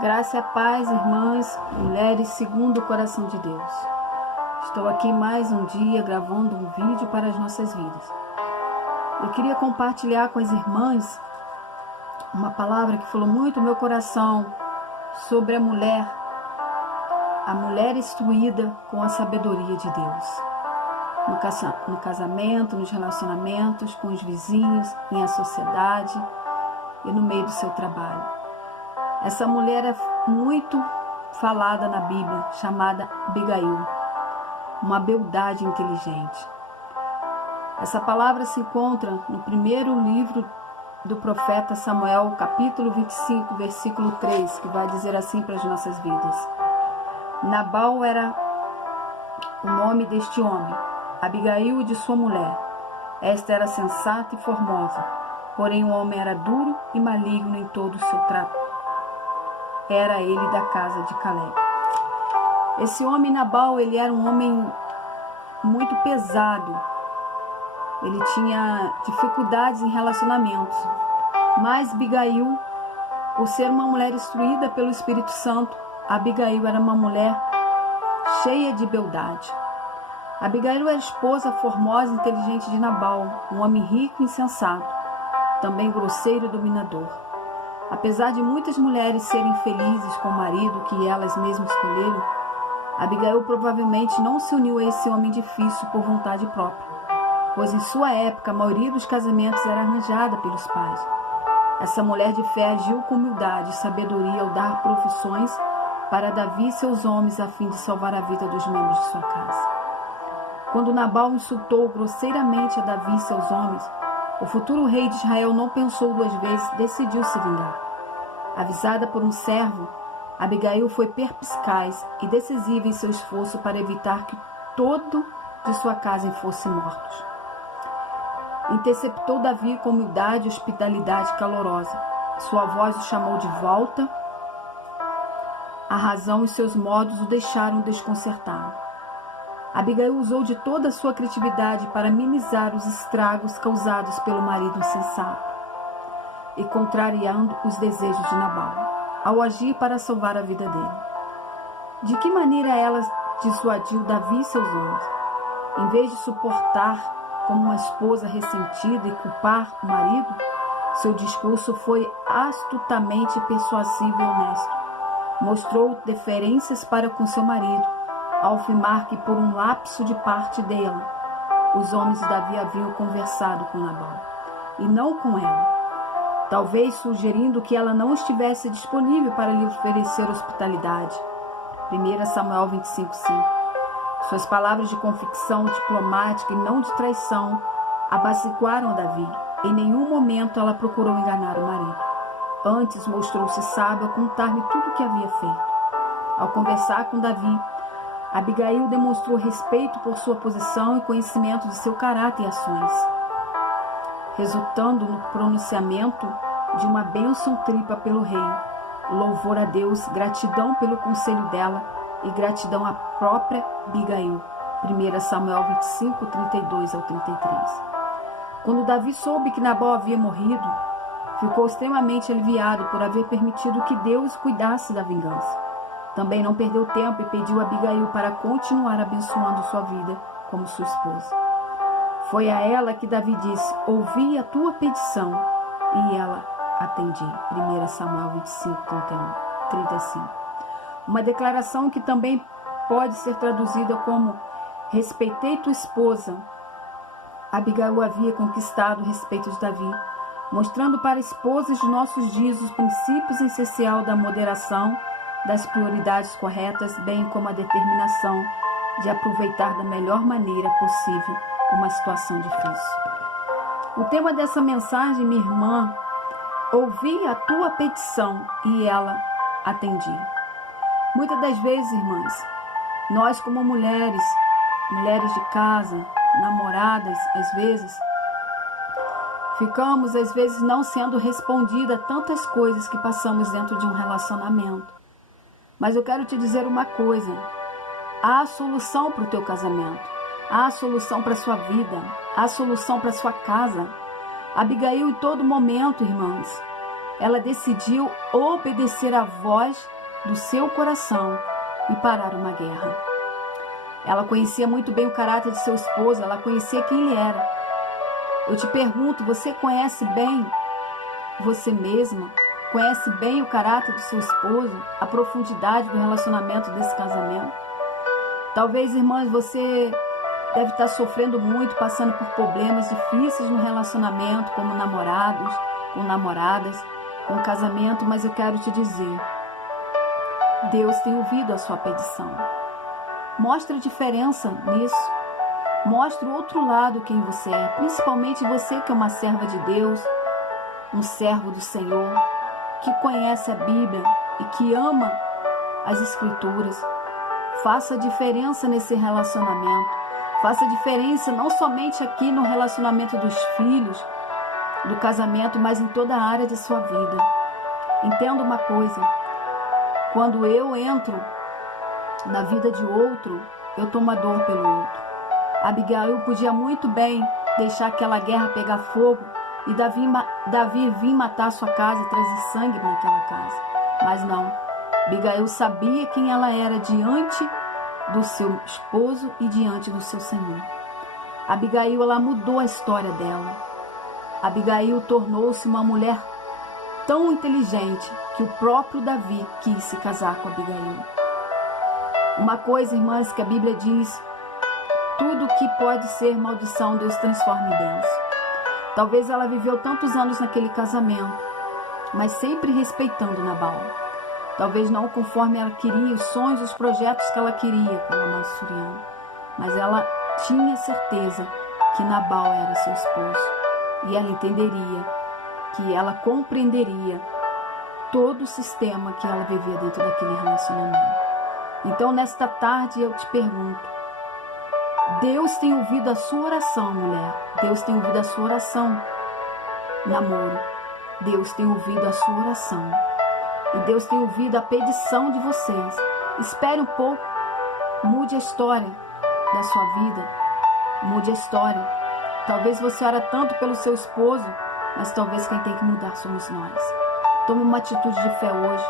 Graça e paz, irmãs, mulheres segundo o coração de Deus. Estou aqui mais um dia gravando um vídeo para as nossas vidas. Eu queria compartilhar com as irmãs uma palavra que falou muito no meu coração sobre a mulher instruída com a sabedoria de Deus. No casamento, nos relacionamentos, com os vizinhos, em a sociedade e no meio do seu trabalho. Essa mulher é muito falada na Bíblia, chamada Abigail, uma beldade inteligente. Essa palavra se encontra no primeiro livro do profeta Samuel, capítulo 25, versículo 3, que vai dizer assim para as nossas vidas. Nabal era o nome deste homem, Abigail de sua mulher. Esta era sensata e formosa, porém o homem era duro e maligno em todo o seu trato. Era ele da casa de Caleb. Esse homem Nabal, ele era um homem muito pesado. Ele tinha dificuldades em relacionamentos. Mas Abigail, por ser uma mulher instruída pelo Espírito Santo, Abigail era uma mulher cheia de beldade. Abigail era esposa formosa e inteligente de Nabal, um homem rico e insensato, também grosseiro e dominador. Apesar de muitas mulheres serem felizes com o marido que elas mesmas escolheram, Abigail provavelmente não se uniu a esse homem difícil por vontade própria, pois em sua época a maioria dos casamentos era arranjada pelos pais. Essa mulher de fé agiu com humildade e sabedoria ao dar profissões para Davi e seus homens a fim de salvar a vida dos membros de sua casa. Quando Nabal insultou grosseiramente a Davi e seus homens, o futuro rei de Israel não pensou duas vezes, decidiu se vingar. Avisada por um servo, Abigail foi perspicaz e decisiva em seu esforço para evitar que todo de sua casa fossem mortos. Interceptou Davi com humildade e hospitalidade calorosa. Sua voz o chamou de volta. A razão e seus modos o deixaram desconcertado. Abigail usou de toda a sua criatividade para minimizar os estragos causados pelo marido insensato e contrariando os desejos de Nabal, ao agir para salvar a vida dele. De que maneira ela dissuadiu Davi e seus homens? Em vez de suportar como uma esposa ressentida e culpar o marido, seu discurso foi astutamente persuasivo e honesto. Mostrou deferências para com seu marido, ao afirmar que por um lapso de parte dela, os homens de Davi haviam conversado com Nabal, e não com ela, talvez sugerindo que ela não estivesse disponível para lhe oferecer hospitalidade. 1 Samuel 25:5. Suas palavras de convicção diplomática e não de traição abasiguaram Davi. Em nenhum momento ela procurou enganar o marido. Antes mostrou-se sábia ao contar-lhe tudo o que havia feito. Ao conversar com Davi, Abigail demonstrou respeito por sua posição e conhecimento de seu caráter e ações, resultando no pronunciamento de uma bênção tripla pelo rei, louvor a Deus, gratidão pelo conselho dela e gratidão à própria Abigail. 1 Samuel 25, 32 ao 33. Quando Davi soube que Nabal havia morrido, ficou extremamente aliviado por haver permitido que Deus cuidasse da vingança. Também não perdeu tempo e pediu a Abigail para continuar abençoando sua vida como sua esposa. Foi a ela que Davi disse: ouvi a tua petição, e ela atendi. 1 Samuel 25, 35. Uma declaração que também pode ser traduzida como: respeitei tua esposa. Abigail havia conquistado o respeito de Davi, mostrando para esposas de nossos dias os princípios essenciais da moderação, das prioridades corretas, bem como a determinação de aproveitar da melhor maneira possível uma situação difícil. O tema dessa mensagem, minha irmã, ouvi a tua petição e ela atendi. Muitas das vezes, irmãs, nós como mulheres de casa, namoradas, às vezes, ficamos, às vezes, não sendo respondida a tantas coisas que passamos dentro de um relacionamento. Mas eu quero te dizer uma coisa: há solução para o teu casamento, há solução para a sua vida, há solução para a sua casa. Abigail, em todo momento, irmãs, ela decidiu obedecer à voz do seu coração e parar uma guerra. Ela conhecia muito bem o caráter de seu esposo, ela conhecia quem ele era. Eu te pergunto, você conhece bem você mesma? Conhece bem o caráter do seu esposo? A profundidade do relacionamento desse casamento? Talvez, irmãs, você deve estar sofrendo muito, passando por problemas difíceis no relacionamento, como namorados, com namoradas, com casamento, mas eu quero te dizer, Deus tem ouvido a sua petição. Mostre a diferença nisso. Mostre o outro lado quem você é, principalmente você que é uma serva de Deus, um servo do Senhor, que conhece a Bíblia e que ama as Escrituras. Faça a diferença nesse relacionamento. Faça a diferença não somente aqui no relacionamento dos filhos, do casamento, mas em toda a área de sua vida. Entenda uma coisa, quando eu entro na vida de outro, eu tomo a dor pelo outro. Abigail podia muito bem deixar aquela guerra pegar fogo e Davi vir matar sua casa e trazer sangue naquela casa. Mas não, Abigail sabia quem ela era diante do seu esposo e diante do seu Senhor. Abigail, ela mudou a história dela. Abigail tornou-se uma mulher tão inteligente que o próprio Davi quis se casar com Abigail. Uma coisa, irmãs, que a Bíblia diz, tudo que pode ser maldição, Deus transforma em bênção. Talvez ela viveu tantos anos naquele casamento, mas sempre respeitando Nabal. Talvez não conforme ela queria, os sonhos, os projetos que ela queria com Nabal Suriano. Mas ela tinha certeza que Nabal era seu esposo. E ela entenderia, que ela compreenderia todo o sistema que ela vivia dentro daquele relacionamento. Então, nesta tarde, eu te pergunto, Deus tem ouvido a sua oração, mulher. Deus tem ouvido a sua oração, namoro. Deus tem ouvido a sua oração. E Deus tem ouvido a petição de vocês. Espere um pouco. Mude a história da sua vida. Mude a história. Talvez você ora tanto pelo seu esposo, mas talvez quem tem que mudar somos nós. Tome uma atitude de fé hoje.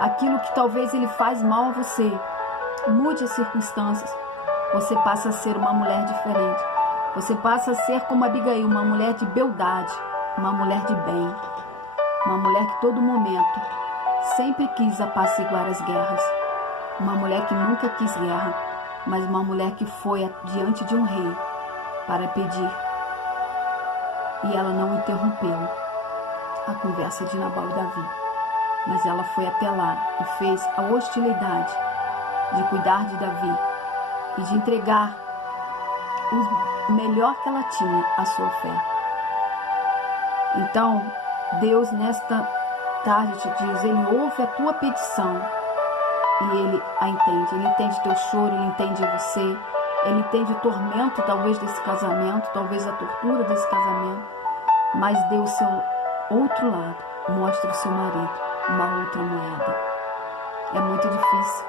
Aquilo que talvez ele faz mal a você, mude as circunstâncias. Você passa a ser uma mulher diferente. Você passa a ser como Abigail, uma mulher de beldade, uma mulher de bem, uma mulher que todo momento sempre quis apaciguar as guerras, uma mulher que nunca quis guerra, mas uma mulher que foi diante de um rei para pedir, e ela não interrompeu a conversa de Nabal e Davi, mas ela foi até lá e fez a hostilidade de cuidar de Davi e de entregar o melhor que ela tinha, a sua oferta. Então, Deus nesta tarde te diz, Ele ouve a tua petição e Ele a entende. Ele entende teu choro, Ele entende você, Ele entende o tormento talvez desse casamento, talvez a tortura desse casamento, mas dê o seu outro lado, mostre o seu marido uma outra moeda. É muito difícil,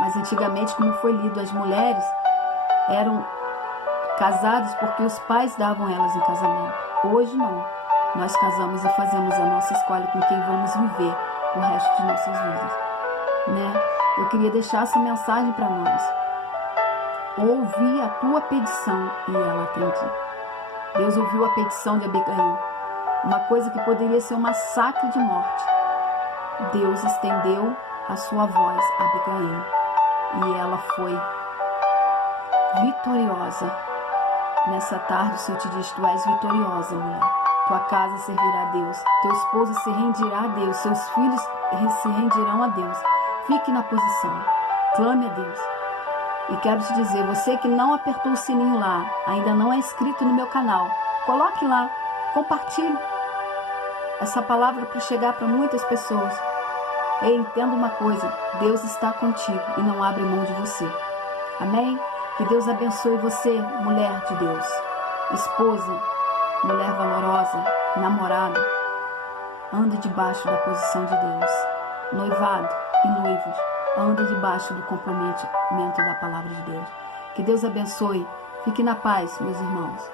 mas antigamente, como foi lido, as mulheres eram casadas porque os pais davam elas em casamento. Hoje não. Nós casamos e fazemos a nossa escolha com quem vamos viver o resto de nossas vidas, né? Eu queria deixar essa mensagem para nós. Ouvi a tua petição e ela atendeu. Deus ouviu a petição de Abigail. Uma coisa que poderia ser um massacre de morte. Deus estendeu a sua voz a Abigail e ela foi vitoriosa. Nessa tarde o Senhor te diz, tu és vitoriosa, mulher. Tua casa servirá a Deus, teu esposo se rendirá a Deus, seus filhos se rendirão a Deus. Fique na posição, clame a Deus. E quero te dizer, você que não apertou o sininho lá, ainda não é inscrito no meu canal, coloque lá, compartilhe essa palavra para chegar para muitas pessoas. E entenda uma coisa, Deus está contigo e não abre mão de você. Amém? Que Deus abençoe você, mulher de Deus, esposa, mulher valorosa, namorada. Anda debaixo da posição de Deus. Noivado e noivos, anda debaixo do comprometimento da palavra de Deus. Que Deus abençoe. Fique na paz, meus irmãos.